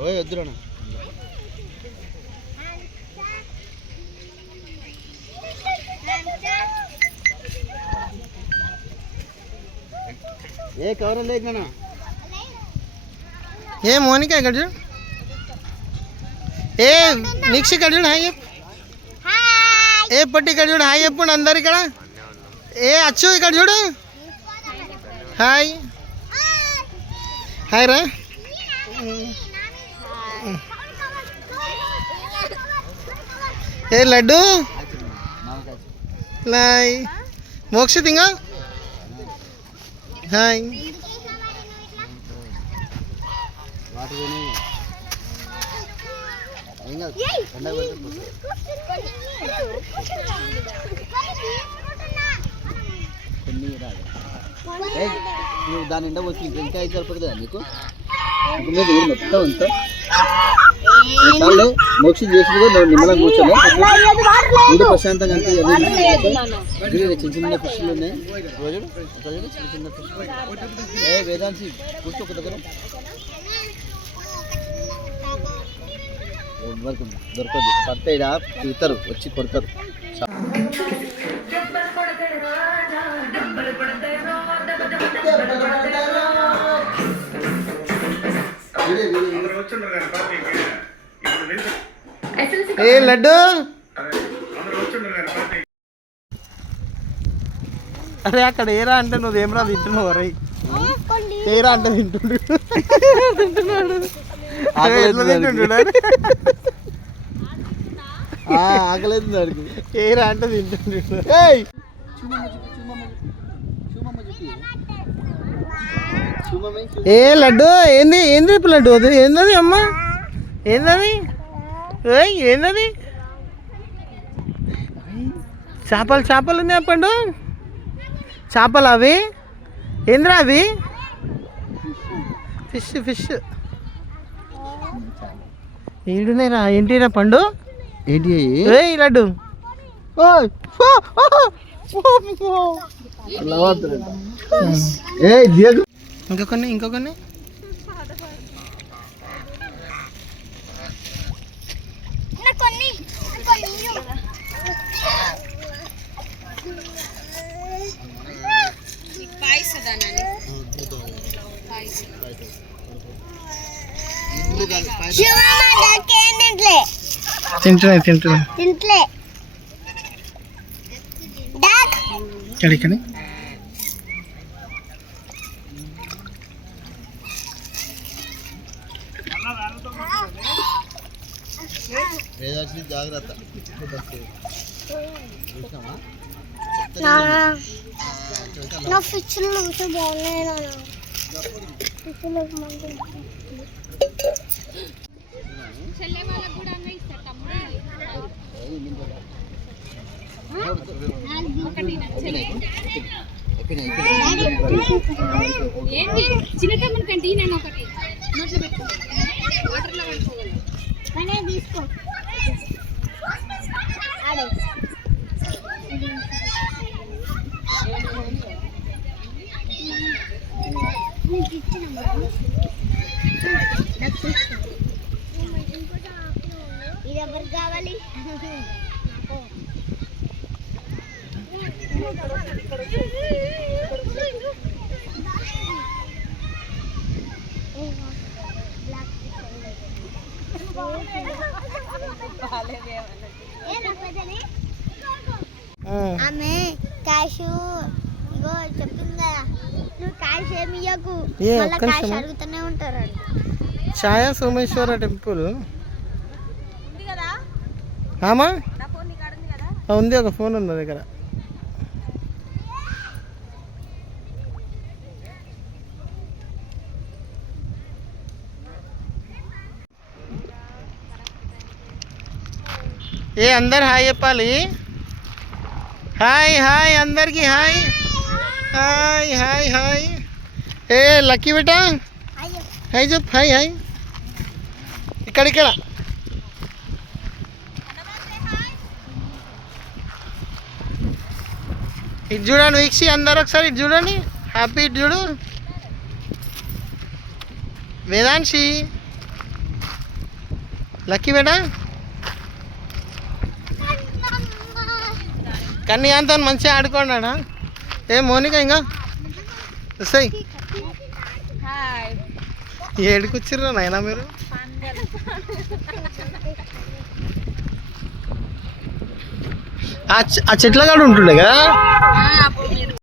ఓయ్ వద్దురా ఏ కవర్ లేకనా ఏ మోనికా ఇక్కడ చూడు ఏ నిక్ష ఇక్కడ చూడు హాయ్ చెప్పు ఏ పట్టి ఇక్కడ చూడు హాయ్ చెప్పండి అందరు ఇక్కడ ఏ అచ్చు ఇక్కడ చూడు హాయ్ హాయ్ రా ఏ లడ్డు లాయ్ మోక్షిత్ ఇంకా హాయ్ నువ్వు దాని ఎండ వచ్చి ఇంకా అయితే సరిపడుతుందా నీకు మీద ఊరు మొత్తం అంతా మోక్షం చేసింది నువ్వు నిమ్మలం కూర్చోలే ఇంకా ప్రశాంతంగా అంతా చిన్న చిన్న ఫిష్లు ఉన్నాయి రోజు చిన్న చిన్న ఫిష్ ఏ వేదాంతి కూర్చో ఒక దగ్గర ఎవరికి దొరకదు పడితే ఇడా తిరుగుతారు వచ్చి కొడతారు ఏ లడ్డు అరే అక్కడ ఏరా అంటే నువ్వు ఏమరా తింటున్నావు రై ఏరా అంటే తింటున్నాడు ఆకలేదు దానికి ఏరా అంటే తింటుండు ఏ లడ్డు ఏంది ఏంది లడ్డు అది ఏందది అమ్మ ఏందది ఏందది చేపలు ఉన్నాయి పండు చేపలు అవి ఏంద్రా అవి ఫిష్ ఏంటినాయిరా ఏంటిరా పండు ఏంటి ఏయ్ లడ్డు ఇంకొకరిని తింటున్నా జాగ్రత్త నా ఫిష్లు మంచిగా బాగున్నాయి చెల్లె వాళ్ళకు కూడా అన్న ఇస్తారు తమ్ముడు ఏంటి చిన్న తమ్ముడు కంటే నేను ఒకటి నోట్లో పెట్టుకో వాటర్లో పెట్టుకోగలను తీసుకో ఇది ఎవరికి కావాలి ఆమె క్యాషు ఇగో చెప్తుంది కదా నువ్వు క్యాష్ ఏమి ఇవ్వకు మళ్ళీ క్యాష్ అడుగుతూనే ఉంటారు ఛాయా సోమేశ్వర టెంపుల్ ఉంది ఒక ఫోన్ ఉంది దగ్గర ఏ అందరు హాయ్ చెప్పాలి హాయ్ హాయ్ అందరికి హాయ్ హాయ్ హాయ్ హాయ్ ఏ లక్కీ బేటా హాయ్ చెప్పు హాయ్ హాయ్ ఇక్కడ ఇటు చూడండి వీక్షి అందరు ఒకసారి ఇటు చూడండి హ్యాపీ ఇటు చూడు వేదాంశి లక్కీ బేటా కన్నీ అంతా మంచిగా ఆడుకోండా. ఏ మోనిక ఇంకా వస్తాయి ఏడుకొచ్చిర్రా నాయనా మీరు. ఆ చెట్ల కాడ ఉంటుండే కదా